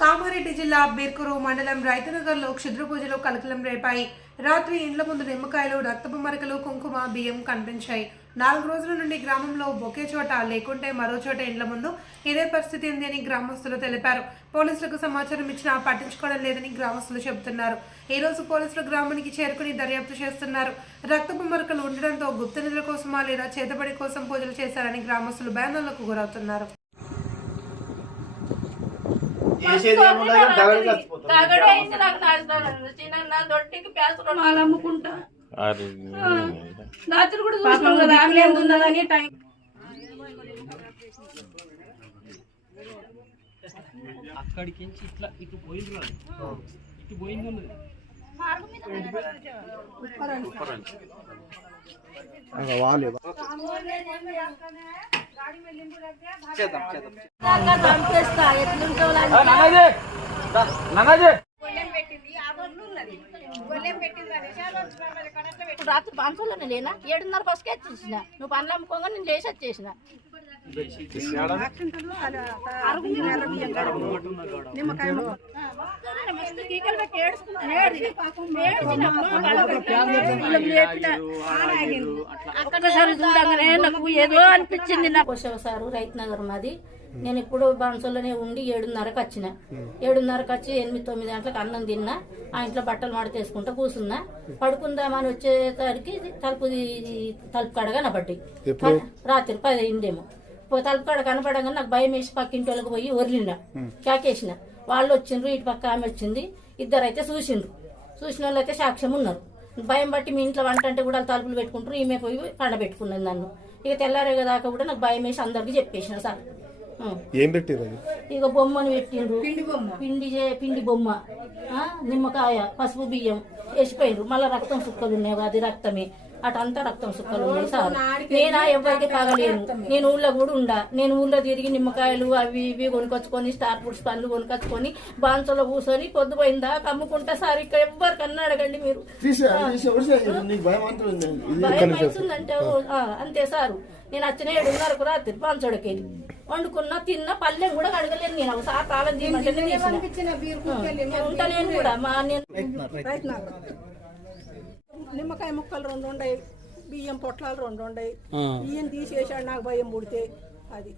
కామారెడ్డి జిల్లా బీర్కూరు మండలం రైతునగర్లో క్షుద్రపూజలు కలకలం రేపాయి. రాత్రి ఇండ్ల ముందు నిమ్మకాయలు రక్తపు మరకలు కుంకుమ బియ్యం కనిపించాయి. నాలుగు రోజుల నుండి గ్రామంలో ఒకే చోట లేకుంటే మరో చోట ఇండ్ల ముందు ఇదే పరిస్థితి ఉంది అని గ్రామస్తులు తెలిపారు. పోలీసులకు సమాచారం ఇచ్చినా పట్టించుకోవడం లేదని గ్రామస్తులు చెబుతున్నారు. ఈ రోజు పోలీసులు గ్రామానికి చేరుకుని దర్యాప్తు చేస్తున్నారు. రక్తపు మరకలు ఉండడంతో గుప్త నిధుల కోసమా లేదా చేతబడి కోసం పూజలు చేశారని గ్రామస్తులు బ్యానర్లకు గురవుతున్నారు. చేసేది ఏముండదు కానీ దగడి చచ్చిపోతాం. తగడే అయింది నాకు నాలుగు చిన్న దొడ్డికి పేసలు మాలు అమ్ముకుంటా. రాత్రి కూడా చూసినాం కదా ఆమె టైం. అక్కడికి ఇట్లా ఇటు పోయింది వాళ్ళు. ఇటు పోయింది ఉన్నది రాత్రి బాన్సోలోనే లేనా? ఏడున్నర ఫస్ట్కే చూసిన నువ్వు పనులు అమ్ముకోగా నేను లేచి వచ్చేసిన. మస్తు గీకలు పెట్టి. ఒక్కసారి చూడగానే నాకు ఏదో అనిపించింది నాకు. సారు రైతు నగర్ మాది. నేను ఇప్పుడు బాన్సోలోనే ఉండి ఏడున్నరకు వచ్చిన. ఏడున్నరకు వచ్చి ఎనిమిది తొమ్మిది గంటలకు అన్నం తిన్నా. ఆ ఇంట్లో బట్టలు మడతేసుకుంటా కూర్చున్నా పడుకుందామని వచ్చేసరికి తలుపు తలుపు కాడ కనబడ్డాయి రాత్రి పది అయిందేమో. పో- తలుపు కాడ కనపడంగా నాకు భయం వేసి పక్కింటి వాళ్ళకి పోయి ఒర్లిన. చాకేసిన. వాళ్ళు వచ్చిండ్రు ఇటు పక్క ఆమె వచ్చింది ఇద్దరు అయితే చూసిండ్రు. చూసిన వాళ్ళు అయితే సాక్ష్యం ఉన్నారు. భయం బట్టి మీ ఇంట్లో వంట అంటే కూడా వాళ్ళు తలుపులు పెట్టుకుంటారు ఈమె పోయి పండబెట్టుకున్నది నన్ను. ఇక తెల్లారేగా దాకా కూడా నాకు భయం వేసి అందరికి చెప్పేసిన సార్. ఏం పెట్టారు అది? ఇక బొమ్మను పెట్టిండ్రు. పిండి బొమ్మ. పిండి చే- పిండి బొమ్మ. ఆ, నిమ్మకాయ పసుపు బియ్యం వేసిపోయిండ్రు మళ్ళీ రక్తం సుక్కలు ఉన్నాయి అది రక్తమే. అటంతా రక్తం సుక్కలు ఉన్నాయి సార్. నేనా ఎవరికి పగలేను నేను ఊళ్ళో కూడా ఉండా. నేను ఊళ్ళో తిరిగి నిమ్మకాయలు అవి ఇవి కొనుకొచ్చుకొని స్టార్ ఫుడ్స్ పండ్లు కొనుకొచ్చుకొని బాన్సలో కూర్చొని పొద్దుపోయిందా? అమ్ముకుంటా సార్ ఇక్కడ ఎవ్వరికన్నా అడగండి మీరు. నీకు భయం అవుతుందంటే అంతే సారు. నేను వచ్చిన ఏడున్నరకు రాత్రి పాంచోడకి వెళ్ళి వండుకున్నా తిన్నా పల్లెం కూడా కడగలేను నేను. ఒక సార్ తాళం తీయమంటే ఉంటలేను కూడా మా నేను నిమ్మకాయ ముక్కలు రెండు ఉండయి బియ్యం పొట్లాలు రెండు ఉండయి. బియ్యం తీసేసాడు నాకు భయం పుడితే అది.